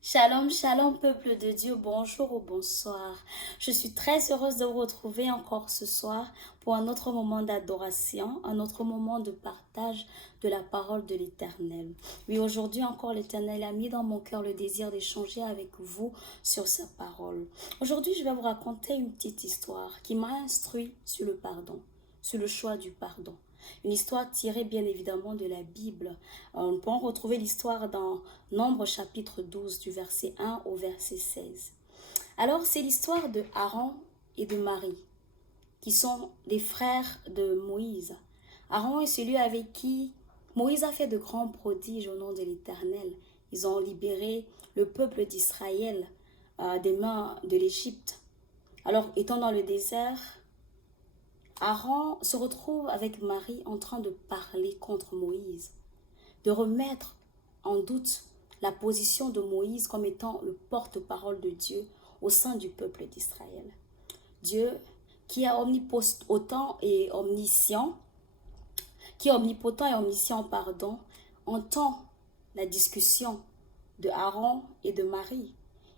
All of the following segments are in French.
Shalom, shalom, peuple de Dieu, bonjour ou bonsoir. Je suis très heureuse de vous retrouver encore ce soir pour un autre moment d'adoration, un autre moment de partage de la parole de l'Éternel. Oui, aujourd'hui encore, l'Éternel a mis dans mon cœur le désir d'échanger avec vous sur sa parole. Aujourd'hui, je vais vous raconter une petite histoire qui m'a instruit sur le pardon, sur le choix du pardon. Une histoire tirée bien évidemment de la Bible. On peut en retrouver l'histoire dans Nombre chapitre 12 du verset 1 au verset 16. Alors c'est l'histoire de Aaron et de Marie qui sont des frères de Moïse. Aaron est celui avec qui Moïse a fait de grands prodiges au nom de l'Éternel. Ils ont libéré le peuple d'Israël des mains de l'Égypte. Alors étant dans le désert, Aaron se retrouve avec Marie en train de parler contre Moïse, de remettre en doute la position de Moïse comme étant le porte-parole de Dieu au sein du peuple d'Israël. Dieu qui est omnipotent et omniscient, entend la discussion de Aaron et de Marie.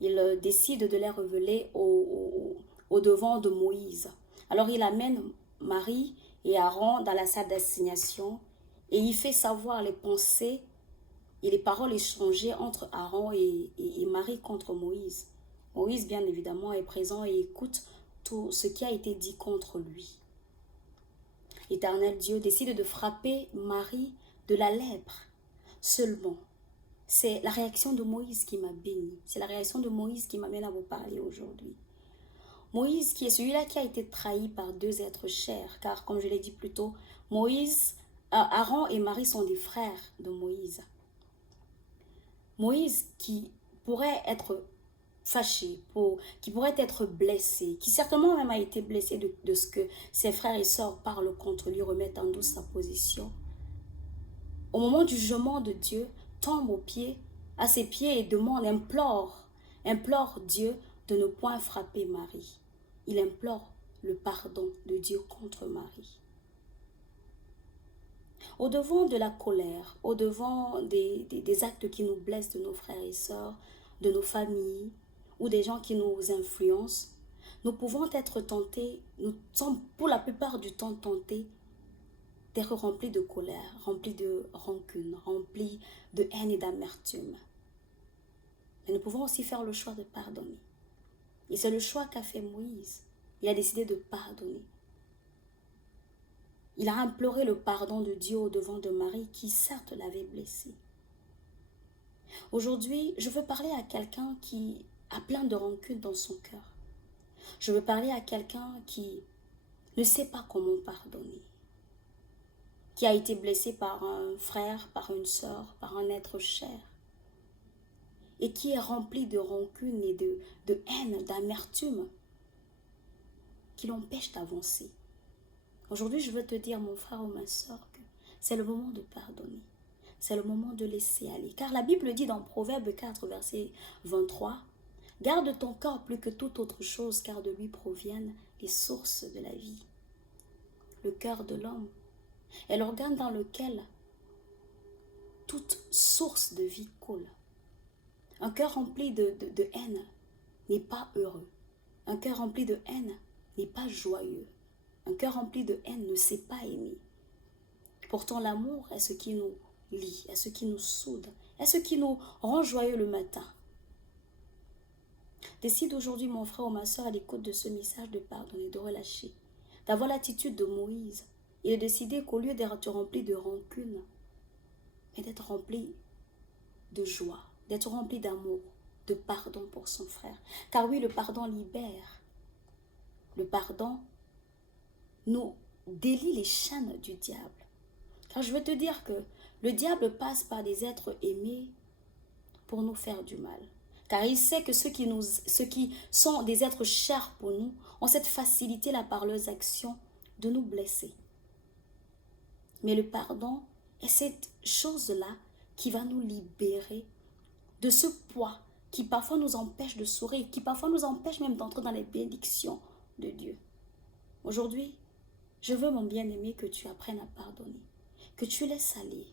Il décide de les révéler au devant de Moïse. Alors il amène Marie et Aaron dans la salle d'assignation et il fait savoir les pensées et les paroles échangées entre Aaron et Marie contre Moïse. Moïse, bien évidemment, est présent et écoute tout ce qui a été dit contre lui. L'Éternel Dieu décide de frapper Marie de la lèpre seulement. C'est la réaction de Moïse qui m'a béni. C'est la réaction de Moïse qui m'amène à vous parler aujourd'hui. Moïse, qui est celui-là qui a été trahi par deux êtres chers, car comme je l'ai dit plus tôt, Aaron et Marie sont des frères de Moïse. Moïse qui pourrait être fâché, qui pourrait être blessé, qui certainement même a été blessé de ce que ses frères et sœurs parlent contre lui, remettent en doute sa position. Au moment du jugement de Dieu, tombe à ses pieds et implore Dieu de ne point frapper Marie. Il implore le pardon de Dieu contre Marie. Au-devant de la colère, au-devant des actes qui nous blessent de nos frères et sœurs, de nos familles ou des gens qui nous influencent, nous pouvons être tentés, nous sommes pour la plupart du temps tentés d'être remplis de colère, remplis de rancune, remplis de haine et d'amertume. Mais nous pouvons aussi faire le choix de pardonner. Et c'est le choix qu'a fait Moïse. Il a décidé de pardonner. Il a imploré le pardon de Dieu au-devant de Marie qui certes l'avait blessé. Aujourd'hui, je veux parler à quelqu'un qui a plein de rancune dans son cœur. Je veux parler à quelqu'un qui ne sait pas comment pardonner, qui a été blessé par un frère, par une sœur, par un être cher, et qui est rempli de rancune et de haine, d'amertume, qui l'empêche d'avancer. Aujourd'hui, je veux te dire, mon frère ou ma sœur, que c'est le moment de pardonner. C'est le moment de laisser aller. Car la Bible dit dans Proverbe 4, verset 23, « Garde ton cœur plus que toute autre chose, car de lui proviennent les sources de la vie. » Le cœur de l'homme est l'organe dans lequel toute source de vie coule. Un cœur rempli de haine n'est pas heureux. Un cœur rempli de haine n'est pas joyeux. Un cœur rempli de haine ne sait pas aimer. Pourtant, l'amour est ce qui nous lie, est ce qui nous soude, est ce qui nous rend joyeux le matin. Décide aujourd'hui, mon frère ou ma soeur, à l'écoute de ce message, de pardonner, de relâcher, d'avoir l'attitude de Moïse et de décider qu'au lieu d'être rempli de rancune, mais d'être rempli de joie, d'être rempli d'amour, de pardon pour son frère. Car oui, le pardon libère. Le pardon nous délie les chaînes du diable. Car je veux te dire que le diable passe par des êtres aimés pour nous faire du mal. Car il sait que ceux qui sont des êtres chers pour nous ont cette facilité-là par leurs actions de nous blesser. Mais le pardon est cette chose-là qui va nous libérer de ce poids qui parfois nous empêche de sourire, qui parfois nous empêche même d'entrer dans les bénédictions de Dieu. Aujourd'hui, je veux, mon bien-aimé, que tu apprennes à pardonner, que tu laisses aller,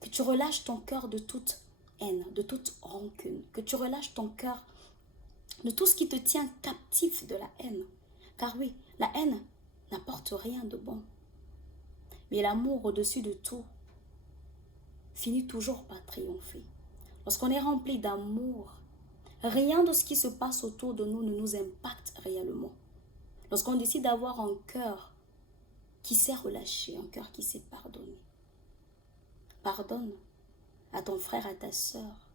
que tu relâches ton cœur de toute haine, de toute rancune, que tu relâches ton cœur de tout ce qui te tient captif de la haine. Car oui, la haine n'apporte rien de bon. Mais l'amour au-dessus de tout finit toujours par triompher. Lorsqu'on est rempli d'amour, rien de ce qui se passe autour de nous ne nous impacte réellement. Lorsqu'on décide d'avoir un cœur qui sait relâcher, un cœur qui sait pardonner. Pardonne à ton frère, à ta sœur.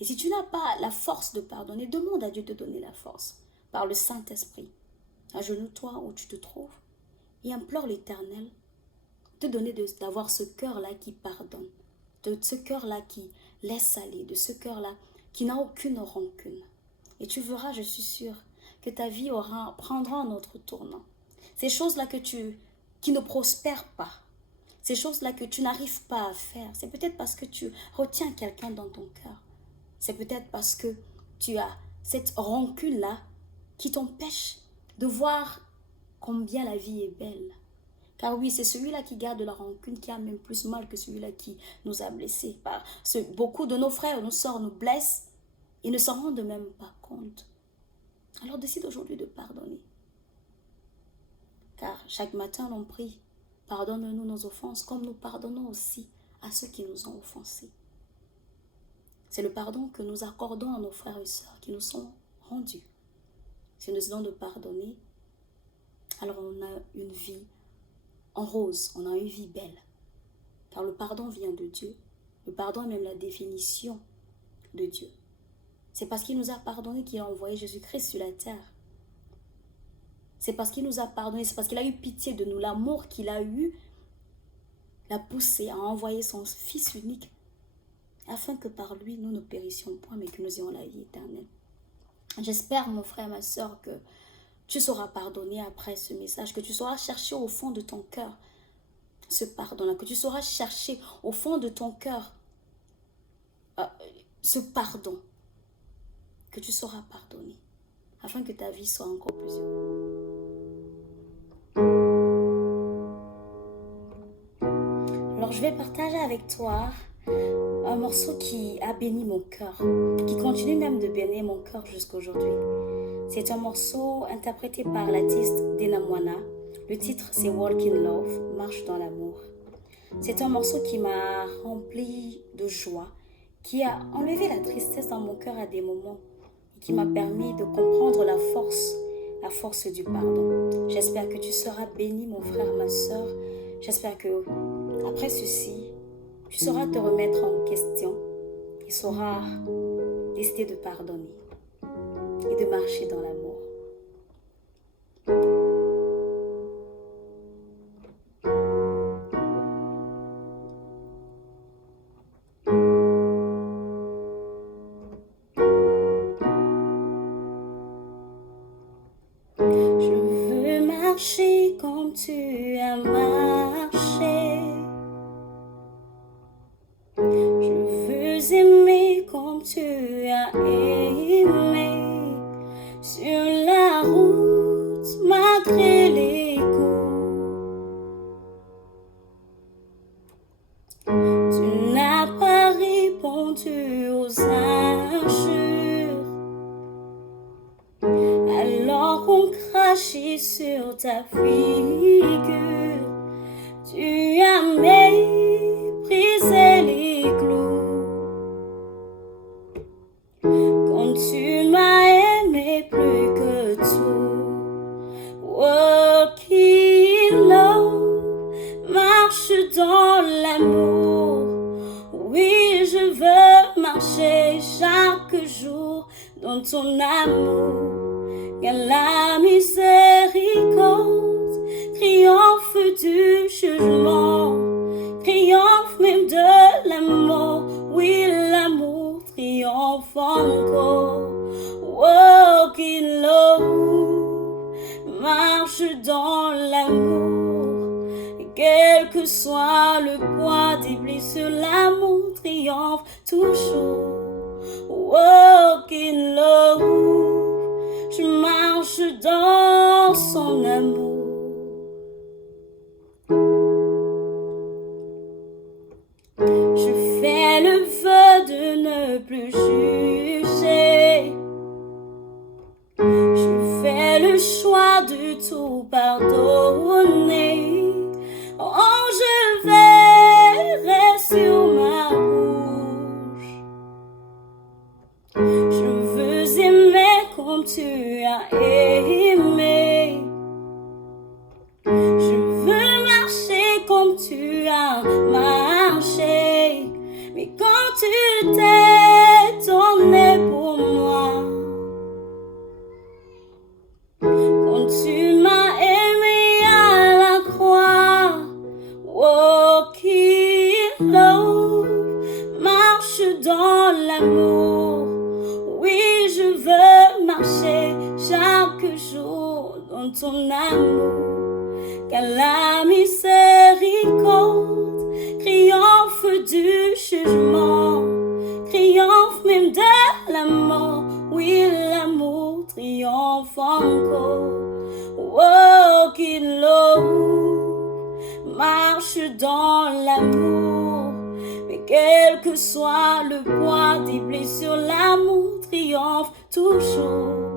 Et si tu n'as pas la force de pardonner, demande à Dieu de te donner la force par le Saint-Esprit. Agenouille-toi où tu te trouves et implore l'Éternel de donner d'avoir ce cœur-là qui pardonne, de ce cœur-là qui laisse aller, de ce cœur-là qui n'a aucune rancune. Et tu verras, je suis sûre, que ta vie prendra un autre tournant. Ces choses-là qui ne prospèrent pas, ces choses-là que tu n'arrives pas à faire, c'est peut-être parce que tu retiens quelqu'un dans ton cœur. C'est peut-être parce que tu as cette rancune-là qui t'empêche de voir combien la vie est belle. Car oui, c'est celui-là qui garde la rancune qui a même plus mal que celui-là qui nous a blessés. Beaucoup de nos frères, nos sœurs nous blessent et ne s'en rendent même pas compte. Alors décide aujourd'hui de pardonner. Car chaque matin, l'on prie, pardonne-nous nos offenses comme nous pardonnons aussi à ceux qui nous ont offensés. C'est le pardon que nous accordons à nos frères et sœurs qui nous sont rendus. Si nous décidons de pardonner, alors on a une vie en rose, on a une vie belle. Car le pardon vient de Dieu. Le pardon est même la définition de Dieu. C'est parce qu'il nous a pardonné qu'il a envoyé Jésus-Christ sur la terre. C'est parce qu'il nous a pardonné, c'est parce qu'il a eu pitié de nous. L'amour qu'il a eu l'a poussé à envoyer son Fils unique afin que par lui, nous ne périssions point, mais que nous ayons la vie éternelle. J'espère, mon frère, ma soeur, que tu sauras pardonner après ce message, que tu sauras chercher au fond de ton cœur ce pardon-là, que tu sauras chercher au fond de ton cœur ce pardon, que tu sauras pardonner, afin que ta vie soit encore plus heureuse. Alors, je vais partager avec toi un morceau qui a béni mon cœur, qui continue même de bénir mon cœur jusqu'à aujourd'hui. C'est un morceau interprété par l'artiste Dena Moana. Le titre, c'est Walk in Love, Marche dans l'amour. C'est un morceau qui m'a rempli de joie, qui a enlevé la tristesse dans mon cœur à des moments, et qui m'a permis de comprendre la force du pardon. J'espère que tu seras béni, mon frère, ma soeur. J'espère que, après ceci, tu sauras te remettre en question et sauras décider de pardonner et de marcher dans l'amour. Je veux marcher comme tu as marché. Je veux aimer comme tu as aimé. Sur la route, malgré les coups, tu n'as pas répondu aux injures. Alors on crachait sur ta figure. Tu as méprisé les clous. Quand tu m'as aimé plus que tout. Walk in love, marche dans l'amour. Oui, je veux marcher chaque jour dans ton amour. Car la miséricorde triomphe du jugement, triomphe même de la mort. Oui, l'amour triomphe encore. Walk in love, marche dans l'amour. Et quel que soit le poids d'Iblis, l'amour triomphe toujours. Walk in love, je marche dans son amour. Je fais le vœu de comme tu as aimé. Je veux marcher comme tu as marché. Mais quand tu t'es tourné pour moi, quand tu m'as aimé à la croix, walk in love, marche dans l'amour. Oui, je veux marcher chaque jour dans ton amour. Car la miséricorde triomphe du jugement, triomphe même de la mort. Oui, l'amour triomphe encore. Walk in love, marche dans l'amour. Mais quel que soit le poids des blessures, l'amour triomphe toujours.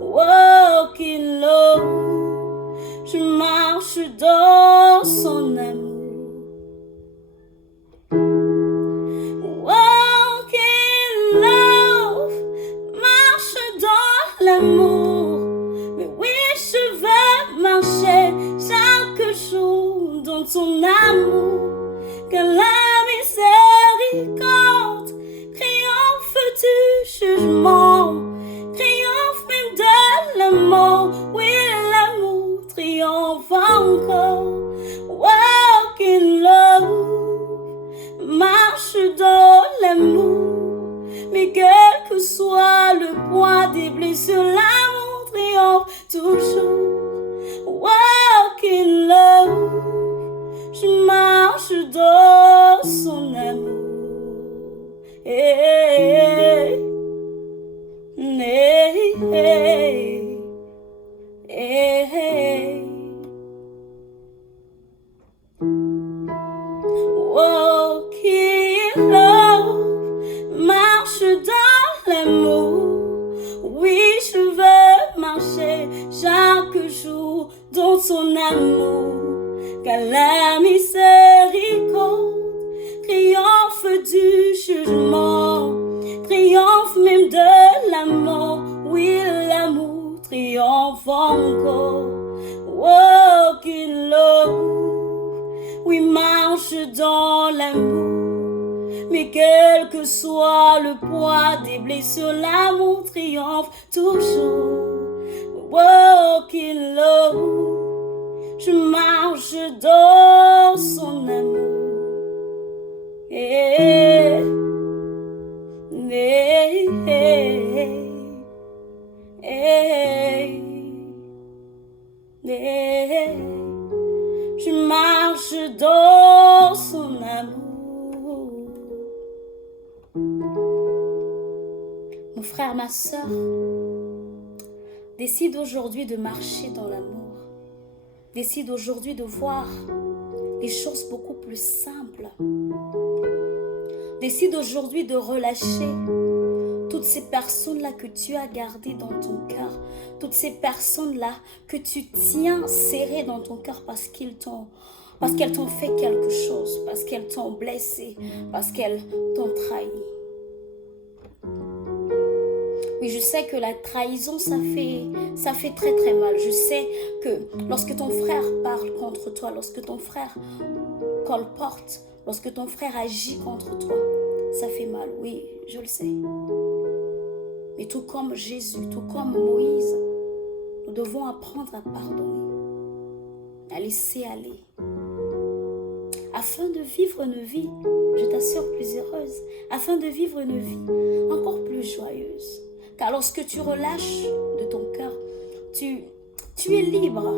Walk in love, je marche dans son amour. Walk in love, marche dans l'amour. Mais oui, je veux marcher chaque jour dans ton amour. Car la miséricorde triomphe du jugement, triomphe même de la mort. Oui, l'amour triomphe encore. Walk in love, marche dans l'amour. Mais quel que soit le poids des blessures, l'amour triomphe toujours. Walk in love, je marche dans son amour. Hey, hey, hey, hey, hey. Walk in love, marche dans l'amour. Oui, je veux marcher chaque jour dans son amour. Car la miséricorde triomphe du jugement, triomphe même de la mort. Oui, l'amour triomphe encore. Walk in love, oui, marche dans l'amour. Mais quel que soit le poids des blessures, l'amour triomphe toujours. Walk in love, je marche dans son amour. Hey, hey, hey, hey, hey. Je marche dans son amour. Mon frère, ma sœur, décide aujourd'hui de marcher dans l'amour. Décide aujourd'hui de voir les choses beaucoup plus simples. Décide aujourd'hui de relâcher toutes ces personnes-là que tu as gardées dans ton cœur. Toutes ces personnes-là que tu tiens serrées dans ton cœur parce qu'elles t'ont fait quelque chose, parce qu'elles t'ont blessé, parce qu'elles t'ont trahi. Oui, je sais que la trahison, ça fait très très mal. Je sais que lorsque ton frère parle contre toi, lorsque ton frère colporte, lorsque ton frère agit contre toi, ça fait mal. Oui, je le sais. Mais tout comme Jésus, tout comme Moïse, nous devons apprendre à pardonner, à laisser aller, afin de vivre une vie, je t'assure, plus heureuse, afin de vivre une vie encore plus joyeuse. Car lorsque tu relâches de ton cœur, tu es libre.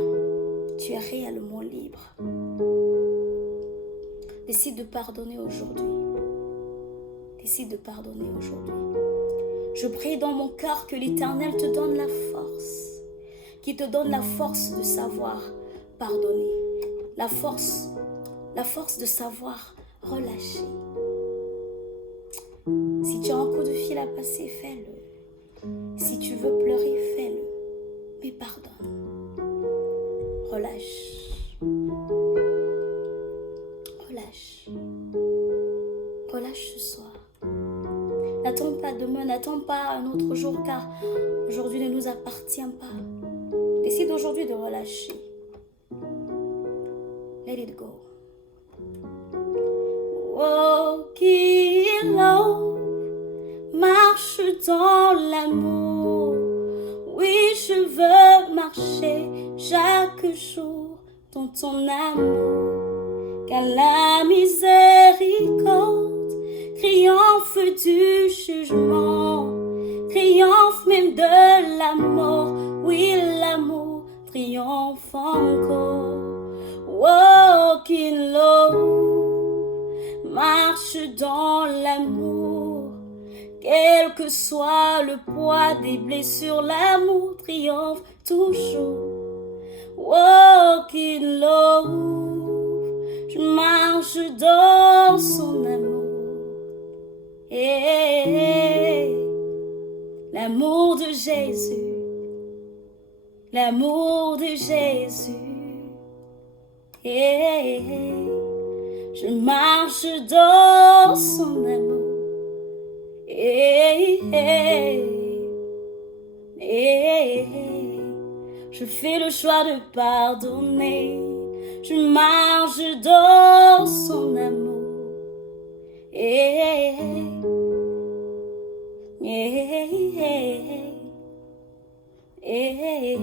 Tu es réellement libre. Décide de pardonner aujourd'hui. Décide de pardonner aujourd'hui. Je prie dans mon cœur que l'Éternel te donne la force. Qu'il te donne la force de savoir pardonner. La force de savoir relâcher. Si tu as un coup de fil à passer, fais-le. Si tu veux pleurer, fais-le. Mais pardonne. Relâche. Relâche. Relâche ce soir. N'attends pas demain, n'attends pas un autre jour, car aujourd'hui ne nous appartient pas. Décide aujourd'hui de relâcher. Let it go. Walking low, marche dans l'amour. Oui, je veux marcher chaque jour dans ton amour. Car la miséricorde triomphe du jugement, triomphe même de la mort. Oui, l'amour triomphe encore. Walking low, marche dans l'amour. Quel que soit le poids des blessures, l'amour triomphe toujours. Walking low, je marche dans son amour. Hey, l'amour de Jésus, l'amour de Jésus. Hey, je marche dans son amour. Hey, hey, hey, hey. Je fais le choix de pardonner. Je marche dans son amour. Hey, hey, hey, hey.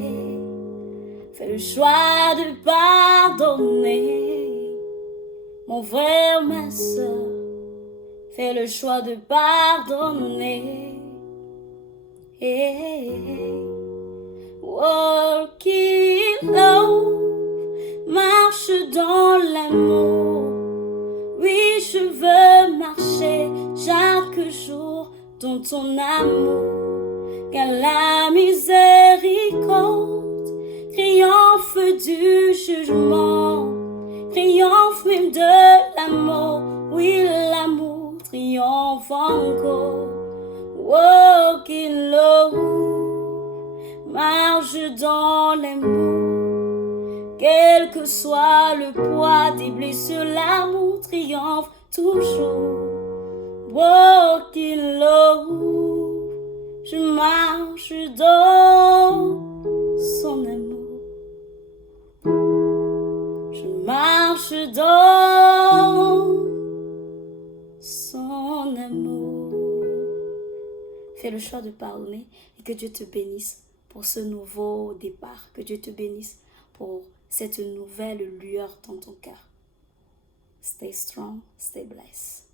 Fais le choix de pardonner, mon frère, ma soeur. Fais le choix de pardonner. Hey, hey. Walking low, marche dans l'amour. Oui, je veux marcher chaque jour dans ton amour. Car la miséricorde triomphe du jugement, triomphe même de la mort. Oui, l'amour triomphe encore. Walking low, marche dans l'amour. Quel que soit le poids des blessures, l'amour triomphe toujours. Walking low, je marche dans son amour. Je marche dans son amour. Fais le choix de pardonner et que Dieu te bénisse pour ce nouveau départ. Que Dieu te bénisse pour cette nouvelle lueur dans ton cœur. Stay strong, stay blessed.